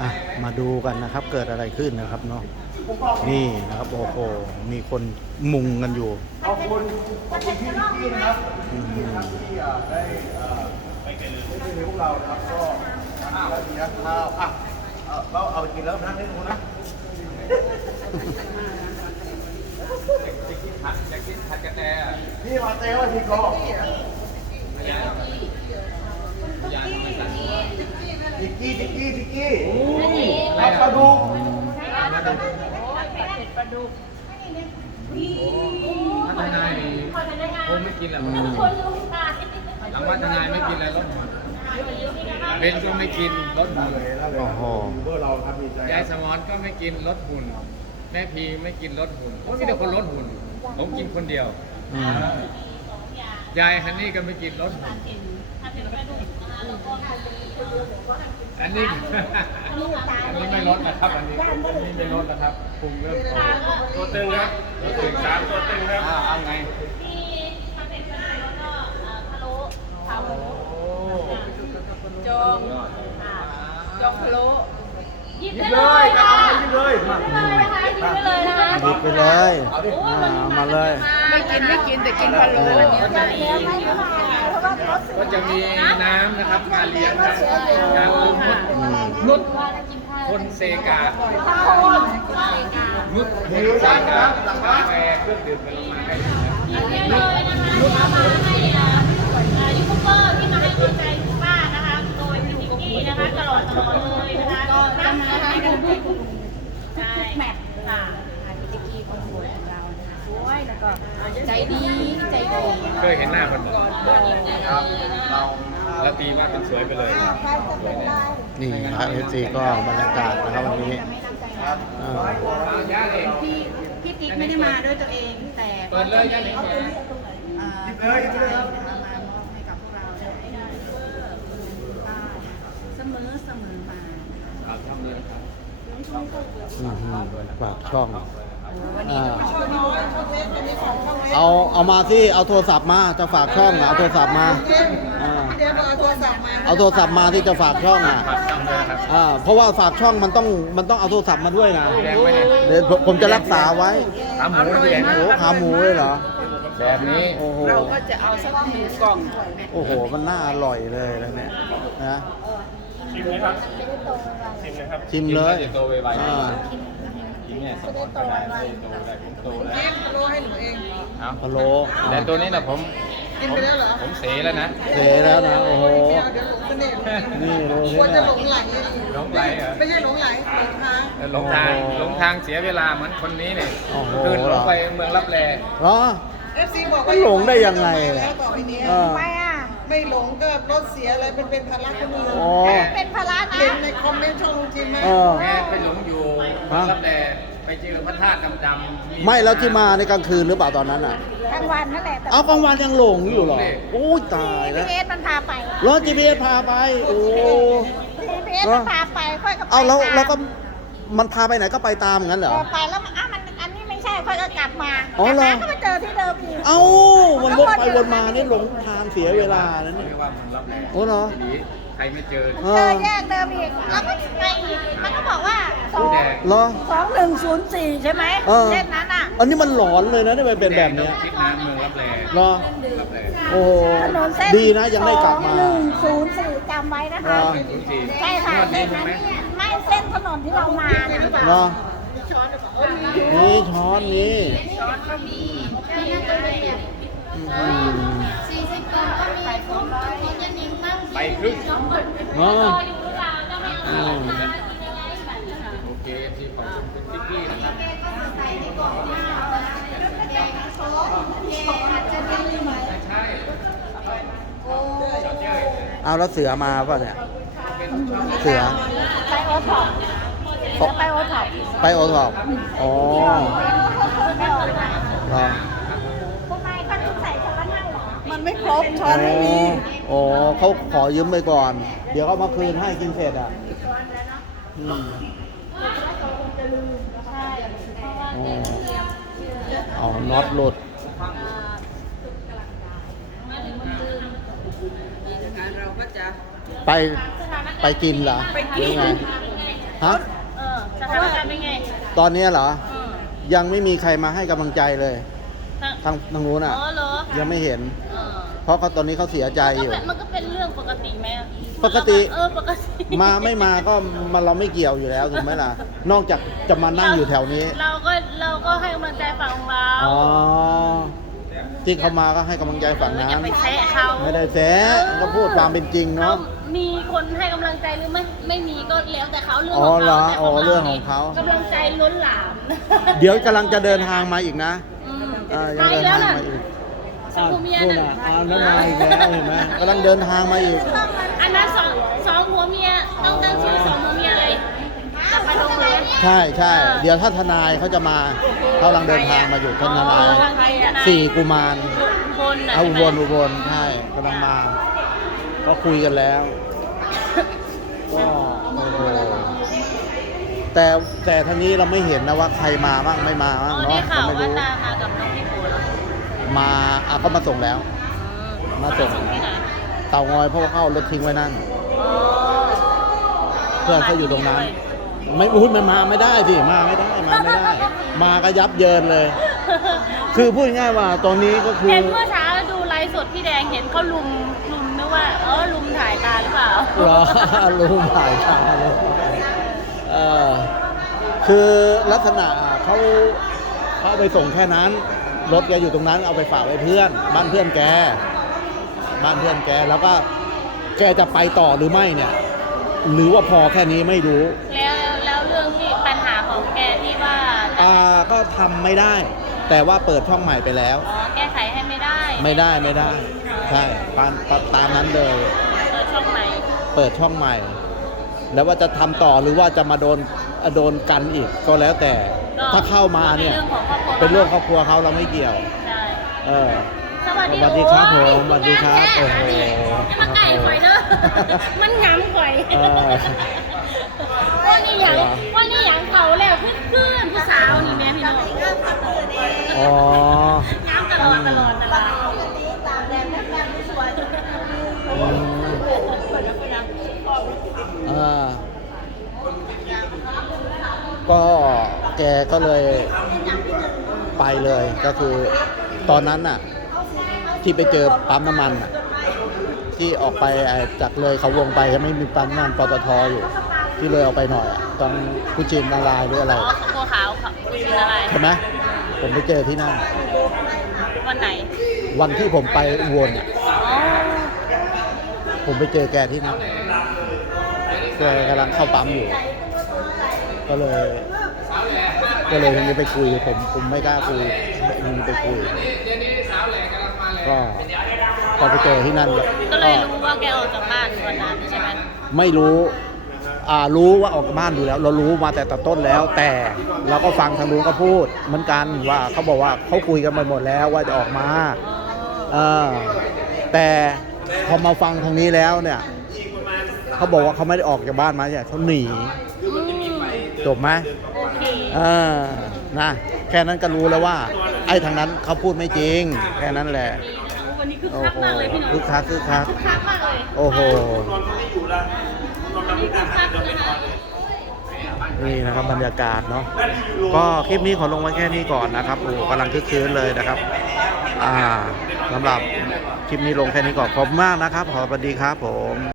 อะมาดูกันนะครับเกิดอะไรขึ้นนะครับเนาะนี่นะครับโอ้โหมีคนมุงกันอยู่ขอบคุณขอบคุณพี่นิกี้นะครับอืมนะครับที่ได้ไปเกลือช่วยเหลือพวกเรานะครับก็ข้าวเลี้ยงข้าวอะเอาเราเอาไปกินแล้วนั่งได้ดูนะผัดจะกินผัดกระแตพี่มาเต้ว่าพี่โกพยานพยานทำไมสั่ นิกกี้นิกกี้นิกกี้เอาปลาดุกถ้าทนายนี่คงไม่กินแหละหลังว่าทนายไม่กินอะไรลดหุ่นเป็นก็ไม่กินลดหุ่นโอ้โหเพื่อเราครับดีใจยายสมอนก็ไม่กินลดหุ่น แม่พีไม่กินลดหุ่นโอ้มีแต่คนลดหุ่น ผมกินคนเดียวอืมยายฮันนี่ก็ไม่กินลดหุ่น อันนี้อันนี้ไม่ลดนะครับ อันนี้อันนี้ไม่ลดนะครับปรุงเริ่มตัวตึงครับตัวตึงสามตัวตึงครับอ้าวเอาไงจงจงพะโล้หยิบเลยครับหยิบเลยมาหยิบไปเลยอ่าเอามาเลย ไม่กินไม่กินแต่กินพะโล้ ก็จะมีน้ำนะครับมาเลี้ยงครับการนุชนุชคนเซกานุชคนเซกากาแฟเครื่องดื่มกันลงมาให้นุชยูทูบเบอร์ที่มาให้กำลังใจคุณป้านะคะโดยพี่นิกกี้นะคะตลอดตลอดเลยนะคะก็จะมาให้ดูทุกใช่แมทค่ะอาจิกี้คนสวยของเราสวยแล้วก็ใจดีใจดีเคยเห็นหน้าคนไหม ครับเราแล้วตีว่าเป็นสวยไปเลยนี่นะครับเอซีก็บรรยากาศนะครับวันนี้ไม่ตั้งใจครัมาบย่าเองพี่พี่ติ๊กไม่ได้มาด้วยตัวเองแต่เปิดเลยย่าเองอ่าหยิบเลยหยิบเลยนะคะมามอบให้กับพวกเราได้ป้าเสมอเสมอมาเอาทำเลยครับอืมฝากช่องวันนี้อ่า เราช่วยน้อยช่วยเล็กอันนี้ของช่องเล็กเอาเอามาที่เอาโทรศัพท์มาจะฝากช่องอะเอาโทรศัพท์มาอ่าเดี๋ยวเอาโทรศัพท์มาเอาโทรศัพท์มาที่จะฝากช่องอะผัดทำเลยครับอ่าเพราะว่าฝากช่องมันต้องมันต้องเอาโทรศัพท์มาด้วยนะแดงไว้เนี่ยเดี๋ยวผมผมจะรักษาไว้ขาหมูนะพี่แดงโอ้ขาหมูเลยเหรอแบบนี้โอ้โหเราก็จะเอาสักหนึ่งกล่องโอ้โห มันน่าอร่อยเลยแล้วเนี่ยนะชิมเลยจะโตไวอ่าๆ กินเนี่ยสมองก็ได้ไม่ได้โตได้ผมโตแล้ว โลให้หนูเอง เอาพะโล้แต่ตัวนี้นะผมกินไปแล้วเหรอ ผมเสแล้วนะเสแล้วนะโอ้โห เดี๋ยวหลงเสน่ห์นี่ดูสิลัวจะเนี่ยหลงไหลหลงไหลเหรอไม่ใช่หลงไหลหลงทาง หลงทางหลงทางเสียเวลาเหมือนคนนี้เนี่ยโอ้โห คืนหลงไปเมืองรับแล เหรอเอฟซีบอกมันหลงได้ยังไงแล้วต่อไปนี้ เออไม่อะ ไม่หลงก็รถเสียอะไรเป็นเป็นภาระคนอื่นอ๋อ เป็นภาระนะ เห็นในคอมเมนต์ช่องลุงจิมไหมเออ แกไปหลงอยู่เมืองรับแลไปเจอพระธาตุดำๆ ไม่แล้วที่มาในกลางคืนหรือเปล่าตอนนั้นอะทั้งวันนั่นแหละแต่เอากลางวันยังหลงอยู่เหรอ โอ้ยตายแล้ว พีเอสมันพาไปรถ GPS พาไป โอ้ พีเอสมันพาไปค่อยก็ไปเอาแล้วตมแล้วก็มันพาไปไหนก็ไปตามงั้นเหรอ พอไปแล้วมันอ้าวมันอันนี้ไม่ใช่ ค่อยก็กลับมาอ๋อเหรอแต่ก็ไปเจอที่เดิมอีก เอ้ามันวกไปวนมานี่หลงทางเสียเวลาแล้วเนี่ยเรียกว่าเมืองรับแลโอ้เหรอ ทีนี้ใครไม่เจอเอเจออแยกเดิมอีกแล้วก็ไปอีก มันก็บอกว่าสองผู้แดงเหรอ สองหนึ่งศูนย์สี่ใช่ไหมเออเส้นนั้นอะ อันนี้มันหลอนเลยนะที่มันเป็นแบบเนี้ยคิดนะเมืองรับแลเหรอ รับแลโอ้โห ถนนเส้นดีนะยังได้กลับมาสองหนึ่งศูนย์สี่จำไว้นะคะเหรอศูนย์สี่ใช่ค่ะงวดเส้นี้นใช่นั้นไหมเนี่ยไม่เส้นถนนที่เรามานะหรือเปล่าเหรอนี่ ช้อนนี่ช้อนก็มีนี่น่าจะเป็นแบบอืมสี่สิบกล่องก็มีของร้อยจะนิ่งมั่งไปครึ่งเนาะอยู่หรือเปล่าจะไม่เอาอืมมากินยังไงแบบนี้ค่ะโอเคที่ขอบคุณคุณติ๊กกี้นะครับใส่ในกล่องมาแดงโซ่แดงอาจจะไม่รู้ไหมใช่โอ้เอาแล้วเสือมาป่ะเนี่ย เสือไปโอท็อป จะไปโอท็อปไปโอท็อปอ๋อไม่ออกมาเหรอทำไมเขาถึงใส่ช้อนให้เหรอมันไม่ครบช้อนไม่มีโอ้เขาขอยืมไปก่อน เดี๋ยวเขามาคืนให้กินเสร็จอะอืมใช่เพราะว่าอ๋อเด็กเทียมเอาน็อตหลุดเราก็จะไปไปกินเหรอไปกินหรือไงฮะเออ สถานการณ์เป็นไงตอนเนี้ยเหรอ อืมยังไม่มีใครมาให้กำลังใจเลย ทางทางทางนู้นอ๋อะ อเหรอยังไม่เห็น เออเพราะเขาตอนนี้เขาเสียใจก็อยู่เป็นมันก็เป็นเรื่องปกติไหมอะปกติ เออปกติมาไม่มาก็มันเราไม่เกี่ยวอยู่แล้วถูกไหมล่ะ นอกจากจะมานั่งอยู่แถวนี้เราก็เราก็ให้กำลังใจฝั่งของเราอ๋อที่เขามาก็ให้กำลังใจฝั่งเออนั้อย่านไปแซะเขา ไม่ได้แซะก็พูดตามเป็นจริงเขาเนาะ มีคนให้กำลังใจหรือไม่ไม่มีก็แล้วแต่เขาเรื่องอ๋ขอองเหรเขาอแต่อ๋อเรื่องของเขา กำลังใจล้นหลามเดี๋ยวกำลังจะเดินทางมาอีกนะอืมอ่ายัมางอีเดิกนแล้วทางน่ะ มาอีกสองผัวเมียนู่นน่ะน่ะอ้าวนั่นมาอีกแล้วเห็นไหมกำลังเดินทางมาอีก อันนั้นสองสองผัวเมียต้องตั้งชื่อสองผัวเมียเลยจะไปลงเลยใช่ใช่เดี๋ยวถ้าทนายเขาจะมาเขากำลังเดินทางมาอยู่ทนายใครอะนะสี่กุมารคนน่ะเอาใช่อุไหบมลอุบลใช่กำลังมา ก็คุยกันแล้วก็โอ้โหแต่แต่ทางนี้เราไม่เห็นนะว่าใครมาบ้างไม่มาบ้างอ๋อเนาะได้ข่าวเราไม่ว่ารู้ตามมากับน้องพี่โผล่เหรอมาอะก็มาส่งแล้ว มาส่ง ที่ไหนเตางอยเพราะว่าเขาเอารถทิ้งไว้นั่น อ๋อเพื่อนเขาอยู่ตรงนั้น ไม่อุ้ยมันมาไม่ได้สิมาไม่ได้มาไม่ได้ มาก็ยับเยินเลย คือพูดง่ายๆว่าตอนนี้ก็คือ เห็นเมื่อเช้าดูไลฟ์สดพี่แดงเห็นเขาลุม หรือเปล่าเหรอรู้หมายทางเลยเออคือลักษณะเขาเขาเอาไปส่งแค่นั้น รถแกอยู่ตรงนั้นเอาไปฝากไว้เพื่อน บ้านเพื่อนแก บ้านเพื่อนแกแล้วก็แกจะไปต่อหรือไม่เนี่ย หรือว่าพอแค่นี้ไม่รู้แล้วแล้วเรื่องที่ปัญหาของแกที่ว่าจะอ่าก็ทำไม่ได้ แต่ว่าเปิดช่องใหม่ไปแล้วอ๋อแก้ไขให้ไม่ได้ ไม่ได้ไม่ได้ ใช่ตามตามนั้นเลย เปิดช่องใหม่ แล้วว่าจะทำต่อหรือว่าจะมาโดนโดนกันอีกก็แล้วแต่ถ้าเข้ามาเนี่ยเป็นเรื่องของครอบครัวเป็นเรื่องครอบครัวเขาเราไม่เกี่ยวใช่เออสวัสดีสวัสดีครับโอ้ยผมสวัสดีครับงามแท้โอ้โหนี่มาไก่ข่อยเนอะมันงามข่อยเออว่านี่อย่างว่านี่อย่างเขาแล้วขึ้นขึ้นผู้สาวนี่แม่พี่น้องอ๋อ งามตลอดตลอดตลอด อืมอ่าก็ แกก็เลยไปเลยก็คือตอนนั้นน่ะ ที่ไปเจอปั๊มน้ำมันน่ะที่ออกไปเอ่อจากเลยเขาวงไปก็ไม่มีปั๊มน้ำมันปตทอยู่ ที่เลยออกไปหน่อยอะตอนกุจินนารายณ์หรืออะไรอ๋อตัวขาวค่ะชื่ออะไรใช่ไหมผมไปเจอที่นั่น วันไหน วันที่ผมไปอุบลน่ะอ๋อผมไปเจอแกที่นั่นแกกำลังเข้าปั๊มอยู่ ก็เลย ก็เลยทีนี้ไปคุยผมผมไม่กล้าคุยมีไปคุยก็พอไปเจอที่นั่นก็เลยรู้ว่าแกออกจากบ้านวันนั้นใช่ไหมไม่รู้อ่ารู้ว่าออกจากบ้านอยู่แล้ว เรารู้มาแต่ตอนต้นแล้ว แต่เราก็ฟังทางนู้นก็พูดเหมือนกันว่าเขาบอกว่าเขาคุยกันไปหมดแล้วว่าจะออกมาเออแต่พอมาฟังทางนี้แล้วเนี่ยเขาบอกว่าเขาไม่ได้ออกจากบ้านมาเนี่ยเขาหนีจบไหมโอ เคเออนะแค่นั้นก็รู้แล้วว่า ไอ้ทางนั้นเขาพูดไม่จริง แค่นั้นแหละวันนี้คือโอ้คักโหมากเลยพี่น้องคึกคักคึกคักคึกคักมากเลยโอ้โหวันนี้คึกคักนะคะนี่นะครับบรรยากาศเนาะก็คลิปนี้ขอลงไว้แค่นี้ก่อนนะครับโอ้กำลังคึกคืนเลยนะครับ อ่าสำหรับคลิปนี้ลงแค่นี้ก่อนขอบคุณมากนะครับ ขอสวัสดีครับผม